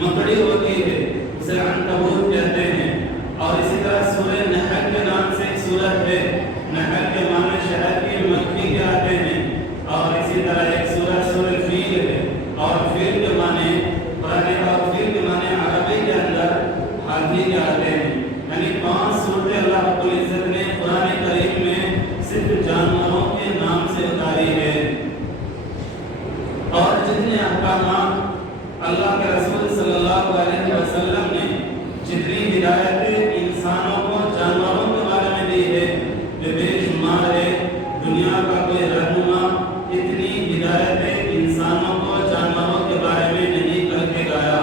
مکڑی ہوتی ہے اسے عنکبوت کہتے ہیں. اور اسی طرح سورہ نحل کے نام سے ایک سورت ہے. نحل کے معنی شہد کی مکھی کے آتے ہیں. اور اسی طرح ایک سورت سورہ فیل ہے. اور فیل کے معنی قرآن اور فیل کے معنی عربی کے اندر ہاتھی کے آتے ہیں. یعنی 5 صورتیں اللہ رب العزت نے قرآن کریم میں صرف جانوروں کے نام سے اتاری ہے. اور جتنے احکامات اللہ کے رسول صلی اللہ علیہ وسلم نے جتنی ہدایتیں انسانوں کو جانوروں کے بارے میں دی ہے یہ بے شمار ہے. دنیا کا کوئی رہنما اتنی ہدایتیں انسانوں کو جانوروں کے بارے میں نہیں کر کے گایا.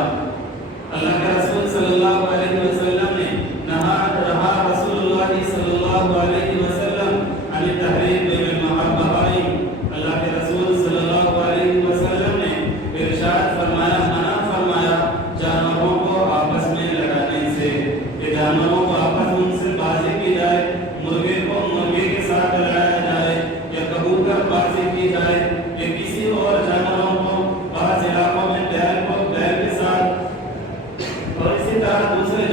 اللہ کے رسول صلی اللہ علیہ وسلم نے رہا رسول اللہ صلی اللہ علیہ وسلم عن تحریم بین المحببین. اللہ کے رسول صلی اللہ علیہ وسلم نے ارشاد فرمایا منع فرمایا جانوروں کو آپس میں لڑانے سے کہ جانوروں کو آپس ان سے بازی کی جائے. مرغے کو مرغے کے ساتھ لڑایا جائے یا کبوتر بازی کی جائے یا کسی اور جانوروں کو بعض علاقوں میں بیل کو بیل کے ساتھ اور اسی طرح دوسرے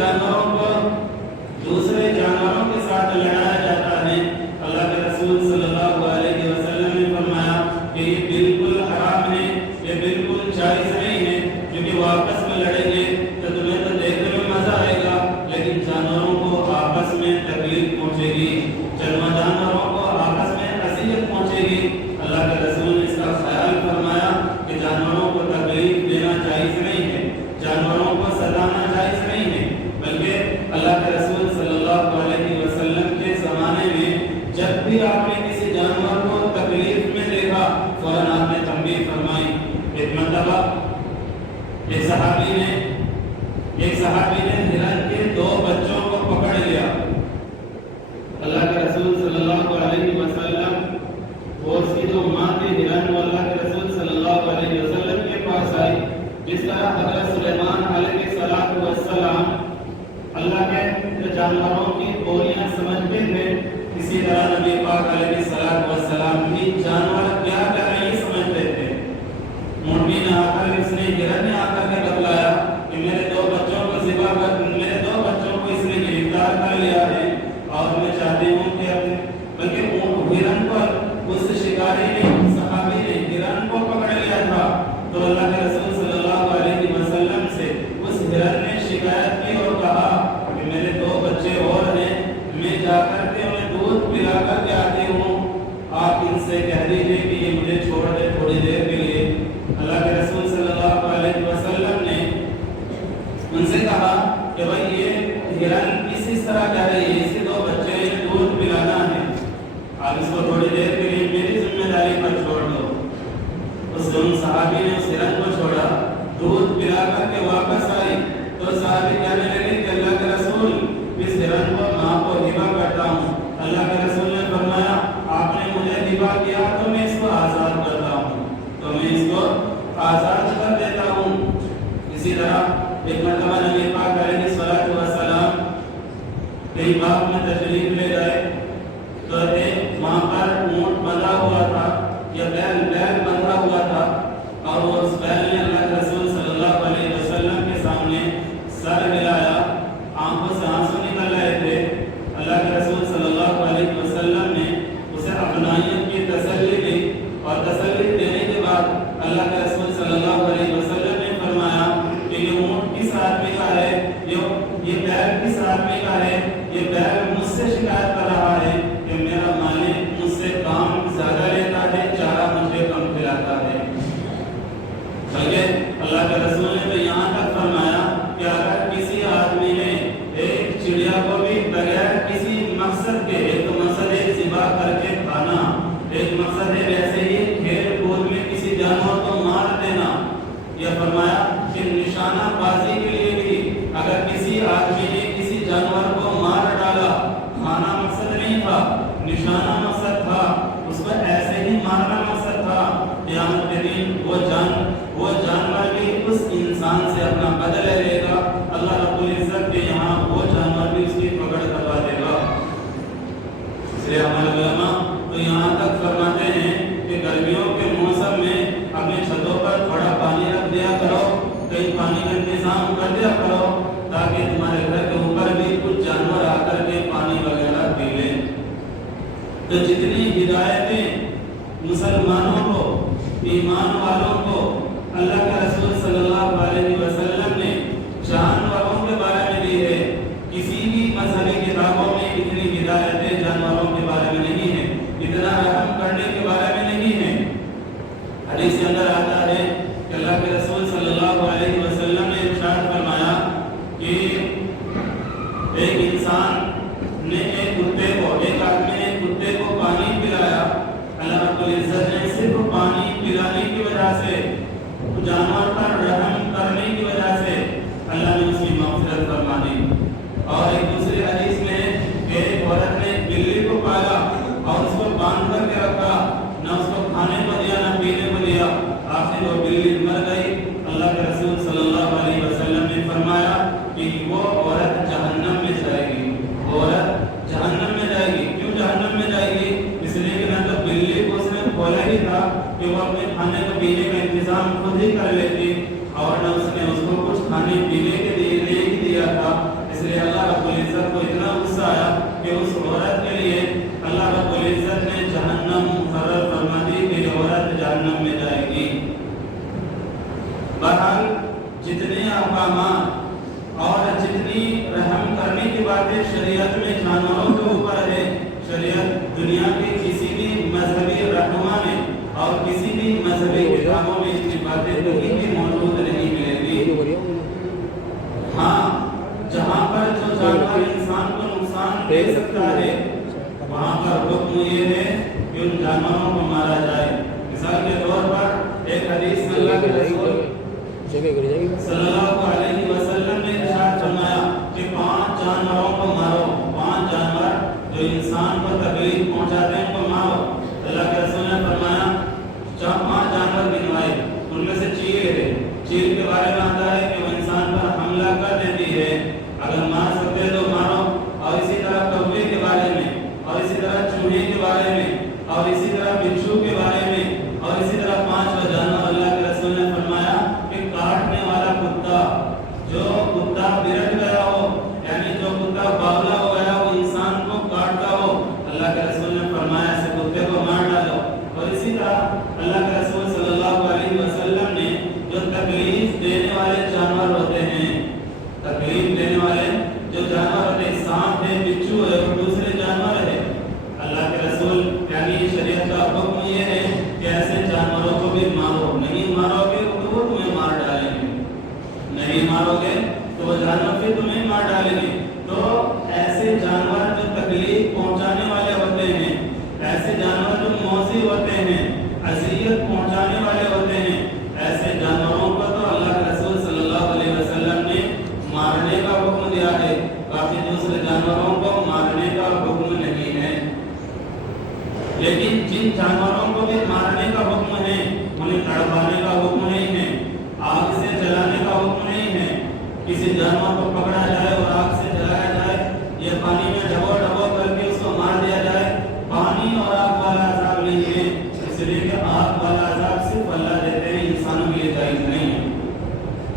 جانوروں کے ساتھ لڑایا جاتا ہے. اللہ کے رسول صلی اللہ علیہ وسلم نے فرمایا کہ یہ بالکل حرام ہے, یہ بالکل جائز نہیں ہے. کیونکہ وہ آپس میں لڑیں گے تو تمہیں تو دیکھنے میں مزہ آئے گا لیکن جانوروں کو آپس میں تکلیف پہنچے گی, جانوروں کو آپس میں اذیت پہنچے گی. اللہ کے رسول نے اس کا خیال فرمایا کہ جانوروں کو تکلیف دینا جائز نہیں ہے, جانوروں کو سزانا جائز نہیں ہے. بلکہ اللہ کے رسول صلی اللہ علیہ وسلم کے زمانے میں جب بھی آپ نے کسی جانور کو تکلیف میں دیکھا فوراً آپ نے تنبیہ فرمائی. ایک مرتبہ ایک صحابی نے ہرن کے 2 بچوں کو پکڑ لیا. اللہ کے رسول صلی اللہ علیہ وسلم اور اس کی جو ماں تھی ہرن وہ اللہ کے رسول صلی اللہ علیہ وسلم کے پاس آئی. جس طرح حضرت سلیمان علیہ السلام اللہ کے جانوروں کی بولیاں سمجھتے تھے اسی طرح نبی پاک علیہ السلام بھی جانور کیا کر رہے ہیں سمجھتے تھے. اونٹنی نے آ کر اس نے ہرن نے آ کر کے بتلایا کہ میرے 2 بچوں کو ذبح کر, میرے 2 بچوں کو اس نے گرفتار کر لیا ہے اور میں چاہتی ہوں کہ اپنے بلکہ ہرن پر اس شکاری نے صحابی نے ہرن کو پکڑ لیا تھا. تو اللہ کے رسول صلی اللہ علیہ وسلم سے اس ہرن نے شکایت کی اور کہا کہ میرے 2 بچے اور ہیں, میں جا کر کے انہیں دودھ پلا کر کے آتی ہوں, آپ ان سے کہہ دیجیے کہ یہ مجھے چھوڑ دے تھوڑی دیر کے لیے. اللہ کے رسول صلی اللہ علیہ وسلم نے ان سے کہا کہ بھائی یہ ہرن اس طرح کہہ رہی ہے, اس کے 2 بچے ہیں, دودھ پلانا ہے, آپ اس کو تھوڑی دیر کے لیے میری ذمہ داری پر چھوڑ دو. اس صحابی نے اس ہرن کو چھوڑا, دودھ پلا کر کے واپس آئی تو صحابی کہنے لگے کہ اللہ کے رسول اس ہرن کو ماں کو ہبہ کرتا ہوں. اللہ کے رسول نے فرمایا آپ نے مجھے ہبہ کیا تو میں اس کو آزاد کرتا ہوں, تو میں اس کو آزاد کر دیتا ہوں. اسی طرح ایک مرتبہ نبی پاک علیہ السلام کئی باغ میں تشریف لے گئے تو ایک وہاں پر اونٹ بندھا ہوا تھا یا بیل بندھا ہوا تھا اور وہ اس بیل نے اللہ کے رسول صلی اللہ علیہ وسلم کے سامنے سر ہلایا, آنکھوں سے آنسو نکل رہے تھے. اللہ کے رسول صلی اللہ علیہ وسلم نے اسے اپنائیت کی تسلی دی اور تسلی دینے کے بعد اللہ کے رسول صلی اللہ علیہ وسلم نے فرمایا کہ یہ اونٹ کس آدمی کا ہے, یہ بیل کس آدمی کا ہے, یہ بیل مجھ سے شکایت کر رہا ہے کہ میرا مالک مجھ سے کام زیادہ لیتا ہے, چارہ مجھے کم کھلاتا ہے. بلکہ اللہ کے رسول نے تو یہاں تک فرمایا کہ اگر کسی آدمی نے ایک چڑیا کو بھی بغیر کسی مقصد کے, ایک مقصد ہے ذبح کر کے کھانا, ایک مقصد ہے ویسے ہی کھیل کود میں کسی جانور کو مار دینا, یہ فرمایا کہ نشانہ بازی کے لیے بھی اگر کسی آدمی نے کسی جانور کو مار ڈالا, کھانا مقصد نہیں تھا, نشانہ مقصد تھا, اس کو ایسے ہی مارنا مقصد تھا, قیامت کے دن وہ جانور بھی اس انسان سے اپنا بدلہ لے گا. اللہ رب العزت کے یہاں وہ جانور بھی اس کی پکڑ کروا دے گا. اس لیے ہمارے علماء تو یہاں تک فرماتے ہیں کہ گرمیوں کے موسم میں اپنے چھتوں پر تھوڑا پانی رکھ دیا کرو, کئی کہیں پانی کا انتظام کر دیا کرو تاکہ تمہارے گھر کے اوپر بھی کچھ جانور آ کر کے پانی وغیرہ پی لیں۔ تو جتنی ہدایتیں مسلمانوں کو، ایمان والوں کو اللہ کے رسول صلی اللہ علیہ وسلم نے جانوروں کے بارے میں دی ہے، کسی بھی مذہبی کتابوں میں اتنی ہدایتیں جانوروں کے بارے میں نہیں ہیں، اتنا رحم کرنے کے بارے میں نہیں ہے۔ حدیث کے اندر آتا ہے کہ اللہ کے رسول صلی اللہ علیہ وسلم نے ارشاد فرمایا کہ ایک انسان نے ایک کتے کو، ایک آدمی نے کتے کو پانی پلایا، اللہ رب العزت نے صرف پانی پلانے کی وجہ سے، جانور پر رحم کرنے کی وجہ سے اللہ نے اس کی مغفرت فرما دی۔ اور ایک دوسری حدیث میں کہ ایک عورت نے بلی کو پالا اور اس کو باندھ کر کے رکھا، نہ اس کو کھانے کو دیا نہ پینے کو دیا، آخر وہ بلی مر گئی۔ اللہ کے رسول صلی اللہ علیہ وسلم نے فرمایا کہ وہ عورت جہنم میں جائے گی، وہ عورت جہنم میں جائے گی۔ کیوں جہنم میں جائے گی؟ اس لیے کہ نہ تو بلی کو اس نے کھولا ہی تھا کہ وہ اپنے کھانے کو پینے کا انتظام خود ہی کر لیتی، اور نہ اس نے اس کو کچھ کھانے پینے کے لیے ہی دیا تھا۔ اس لیے اللہ رب العزت کو اتنا غصہ آیا کہ اس عورت کے لیے اللہ رب العزت نے جہنم مقرر فرما دی کہ یہ عورت جہنم میں جائے گی۔ بہرحال جتنے احکامات اور جتنی رحم کرنے کی باتیں شریعت میں جانوروں کے اوپر ہے، شریعت دنیا کے کسی بھی مذہبی رہنما نے اور کسی بھی مذہبی کتابوں میں اتنی باتیں کہیں بھی موجود نہیں ملے گی۔ ہاں، جہاں پر جو جانور انسان کو نقصان دے سکتا ہے وہاں پر حکم یہ ہے کہ ان جانوروں کو مارا جائے۔ مثال کے طور پر ایک حدیث میں اللہ کے رسول صلی اللہ علیہ وسلم نے ارشاد فرمایا کہ 5 جانوروں کو مارو، 5 جانور جو انسان کو تکلیف پہنچاتے ہیں ان کو مارو۔ اللہ کے رسول نے فرمایا 5 جانور گنوائے، ان میں سے چیل ہے۔ چیل کے بارے میں آتا ہے کہ وہ انسان پر حملہ کر دیتی ہے، اگر مار سکتے تو مارو۔ اور اسی طرح کوے کے بارے میں، اور اسی طرح چوہے کے بارے میں، اور اسی طرح بچھو کے بارے میں، اور اسی طرح 5 جانور اللہ کے رسول نے فرمایا کہ کاٹنے والا کتا، جو کتا برٹ گیا ہو، یعنی جو کتا باغلا ہو گیا وہ انسان کو کاٹتا ہو، اللہ کے رسول نے فرمایا ایسے کتے کو مار ڈالو۔ اور اسی طرح اللہ کے رسول صلی اللہ علیہ وسلم نے جو تکلیف دینے والے جانور ہوتے ہیں، تکلیف دینے والے جو جانور ہوتے ہیں، سانپ ہے، بچھو ہے اور دوسرے جانور ہے، اللہ کے رسول یعنی شریعت کا حکم یہ ہے کہ ایسے جانوروں کو بھی مارو۔ نہیں مارو گے تو وہ تمہیں مار ڈالیں گے، نہیں مارو گے تو وہ جانور پھر تمہیں مار ڈالیں گے۔ تو ایسے جانور جو تکلیف پہنچانے والے ہوتے ہیں، ایسے جانور جو موذی ہوتے ہیں، اذیت پہنچانے والے ہوتے ہیں، ایسے جانوروں کو تو اللہ کے رسول صلی اللہ علیہ وسلم نے مارنے کا حکم دیا ہے، باقی دوسرے جانوروں کو مارنے کا حکم نہیں ہے۔ لیکن جن جانوروں کو بھی مارنے کا حکم ہے انہیں تڑپانے کا حکم نہیں ہے، آگ سے جلانے کا حکم نہیں ہے۔ کسی جانور کو پکڑا جائے اور آگ سے جلایا جائے، یہ پانی میں ڈبو ڈبو کر کے اس کو مار دیا جائے، پانی اور آگ والا عذاب نہیں ہے، اس لیے کہ آگ والا عذاب صرف اللہ دیتے ہیں، انسانوں کے لیے جائز نہیں ہے۔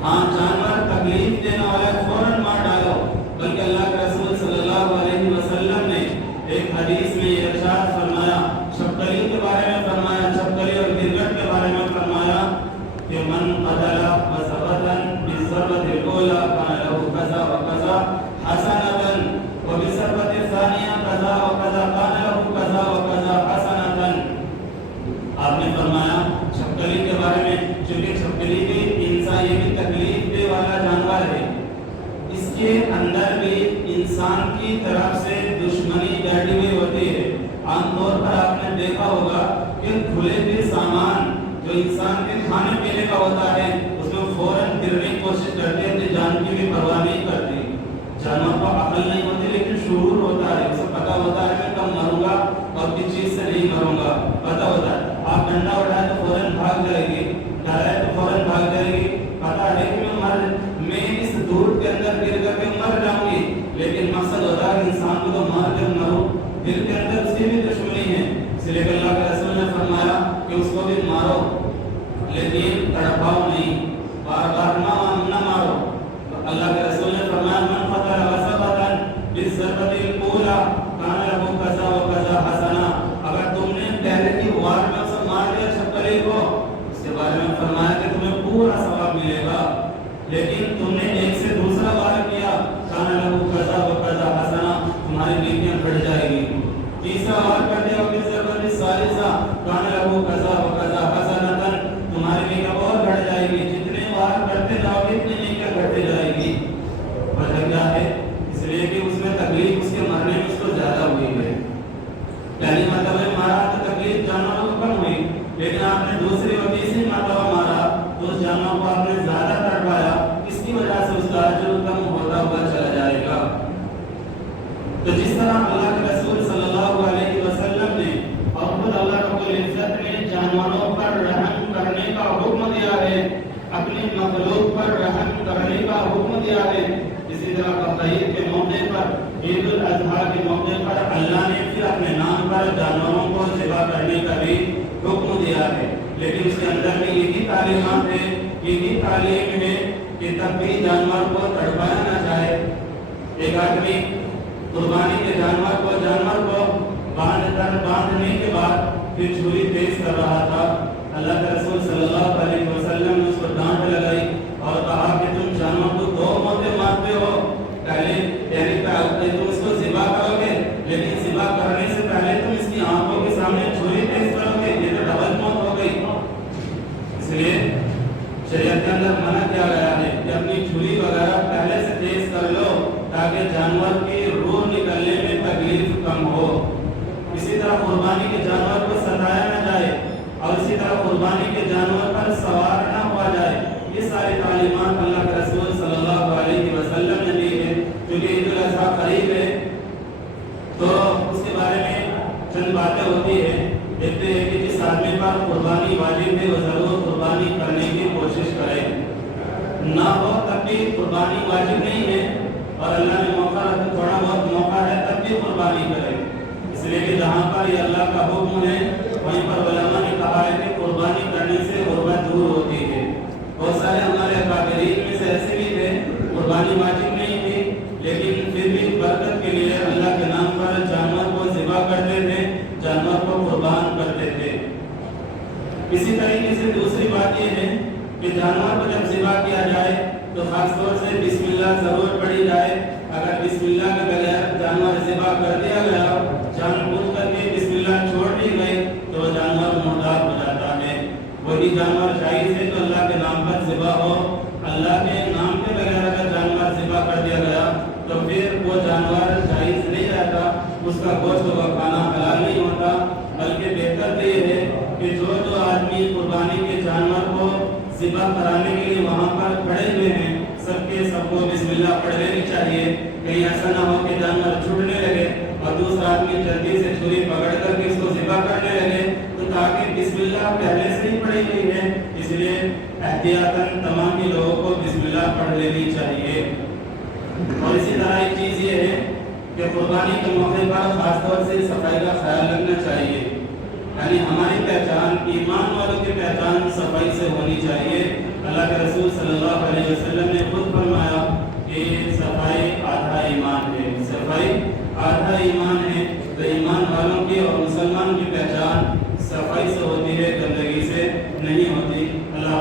ہاں، جانور تکلیف دینے والے فوراً مار ڈالو، بلکہ اللہ کے رسول صلی اللہ علیہ وسلم نے ایک حدیث میں یہ ارشاد فرمایا، چھپکلی کے بارے میں فرمایا، چھپکلی اور گرگٹ کے بارے میں فرمایا کہ من قتل وثبتا بالضربة الأولى كان له كذا وكذا حسنة وبالضربة الثانية كذا وكذا كان له كذا وكذا حسنة۔ آپ نے فرمایا چھپکلی کے بارے میں، چونکہ چھپکلی بھی انسان یہ بھی تکلیف دے والا جانور ہے، اس کے اندر بھی انسان کی طرف سے دشمنی بیٹھی ہوئی ہوتی ہے۔ عام طور پر آپ نے دیکھا ہوگا کہ کھلے ہوئے سامان جو انسان کے کھانے پینے کا ہوتا ہے اس میں فوراً گرنے کی کوشش کرتے ہیں، جان کی بھی پرواہ نہیں کرتے۔ جانور کو عقل نہیں ہوتی لیکن شعور ہوتا ہے، اسے پتا ہوتا ہے میں کب مروں گا اور کس چیز سے نہیں مروں گا، پتا ہوتا ہے۔ آپ ڈنڈا اٹھائے تو فوراً بھاگ جائے گی، ڈرائے تو فوراً بھاگ جائے گی، پتا ہے کہ میں اس دودھ کے اندر گر کر کے مر جاؤں گی، لیکن مقصد ہوتا ہے کہ انسان کو تو مار کر مروں، دل کے اندر اس کی بھی دشمنی ہے۔ اس لیے اللہ کے رسول نے فرمایا کہ اس کو بھی مارو لیکن تڑپاؤ نہیں، بار بار نہ لیکن تم نے ایک سے دوسرا وار کیا کان لہو قضا و قضا حسنا تمہاری نیکیاں بڑھ جائے گی. تیسرا وار کرتے ہو پھر ضرورت ثالثہ کان لہو قضا و قضا حسنا تمہاری نیکیاں اور بڑھ جائے گی. جتنے وار کرتے جاؤ گے اتنی نیکیاں بڑھتی جائے گی. وجہ کیا ہے؟ اس لیے کہ اس میں تکلیف اس کے مرنے میں اس کو زیادہ ہوئی ہے. پہلی مرتبہ مارا تو تکلیف جانوروں کو کم ہوئی, لیکن آپ نے دوسری اور تیسری مرتبہ مارا تو اس جانور کو آپ نے زیادہ تڑپایا. اس کی وجہ سے اس کا اجر کم ہوتا ہوا چلا جائے گا. تو جس طرح اللہ کے رسول صلی اللہ علیہ وسلم نے اور خود اللہ رب العزت نے جانوروں پر رحم کرنے کا حکم دیا ہے, اپنی مخلوق پر رحم کرنے کا حکم دیا ہے, اسی طرح بقرعید کے موقع پر, عید الاضحیٰ کے موقع پر اللہ نے پھر اپنے نام پر جانوروں کو ذبح کرنے کا بھی حکم دیا ہے. لیکن اس کے اندر میں یہی تعلیمات ہے, یہی تعلیم ہے کہ تب بھی جانور کو تڑپایا نہ جائے. ایک آدمی قربانی کے جانور کو باندھنے کے بعد پھر چھری تیز کر رہا تھا. اللہ کے رسول صلی اللہ علیہ وسلم نے اس کو ڈانٹ لگائی اور کہا کہ تم جانور کو دو موتیں مارتے ہو. پہلے یعنی تم اس کو ذبح کرو گے, لیکن ذبح کرنے سے پہلے تم اس کی آنکھوں کے سامنے چھری تیز کرو گے, یہ تو ڈبل موت ہو گئی. اس لیے شریعت کے اندر منع کیا گیا ہے کہ اپنی چھری وغیرہ پہلے سے تیز کر لو تاکہ جانور کی روح نکلنے میں تکلیف کم ہو. اسی طرح قربانی کے جانور کو ستایا نہ جائے اور اسی طرح قربانی کے جانور پر سوار نہ ہوا جائے. یہ ساری تعلیمات اللہ کے رسول صلی اللہ علیہ وسلم نے دی ہے. کیونکہ عید الاضحیٰ قریب ہے تو اس کے بارے میں چند باتیں ہوتی ہیں. دیکھتے ہیں کہ جس آدمی پر قربانی واجب ہے وہ ضرور قربانی کرنے کی کوشش کرے. نہ ہو تب بھی قربانی واجب نہیں ہے اور اللہ نے موقع رکھا, تھوڑا بہت موقع ہے تب بھی قربانی کرے. اس لیے کہ جہاں پر یہ اللہ کا حکم ہے وہیں پر علماء نے کہا ہے کہ قربانی کرنے سے غربت دور ہوتی ہے. بہت سارے ہمارے اکابرین میں سے ایسے بھی تھے قربانی واجب نہیں تھی لیکن پھر بھی برکت کے لیے اللہ کے نام پر جانور کو ذبح کرتے تھے, جانور کو قربان کرتے تھے. اسی طریقے سے دوسری بات یہ ہے کہ جانور کو جب ذبح کیا جائے تو خاص طور سے بسم اللہ ضرور پڑھی جائے. اگر بسم اللہ کے بغیر جانور ذبح کر دیا گیا, جان بوجھ کر کے بسم اللہ چھوڑ دی گئی تو وہ جانور مردار ہو جاتا ہے. وہی جانور جائز ہے تو اللہ کے نام پر ذبح ہو. اللہ کے نام کے بغیر اگر جانور ذبح کر دیا گیا تو پھر وہ جانور جائز نہیں رہتا, اس کا گوشت کا کھانا حلال نہیں ہوتا. بلکہ بہتر تو یہ ہے کہ جو آدمی قربانی کے جانور کو ذبح کرانے کے لیے وہاں پر کھڑے ہوئے ہیں سب کے سب کو بسم اللہ پڑھ لینی چاہیے. کہیں ایسا نہ ہو کہ جانور چھوٹنے لگے اور دوسرا آدمی جلدی سے چھری پکڑ کر کے اس کو ذبح کرنے لگے, تو تاکہ بسم اللہ پہلے سے ہی پڑھی گئی ہے اس لیے احتیاطاً تمام ہی لوگوں کو بسم اللہ پڑھ لینی چاہیے. اور اسی طرح ایک چیز یہ ہے کہ قربانی کے موقع پر خاص طور سے صفائی کا خیال رکھنا چاہیے. یعنی ہماری پہچان, ایمان والوں کی پہچان صفائی سے ہونی چاہیے. اللہ کے رسول صلی اللہ علیہ وسلم نے خود فرمایا کہ صفائی آدھا ایمان ہے, صفائی آدھا ایمان ہے. تو ایمان والوں کی اور مسلمان کی پہچان صفائی سے ہوتی ہے, گندگی سے نہیں ہوتی.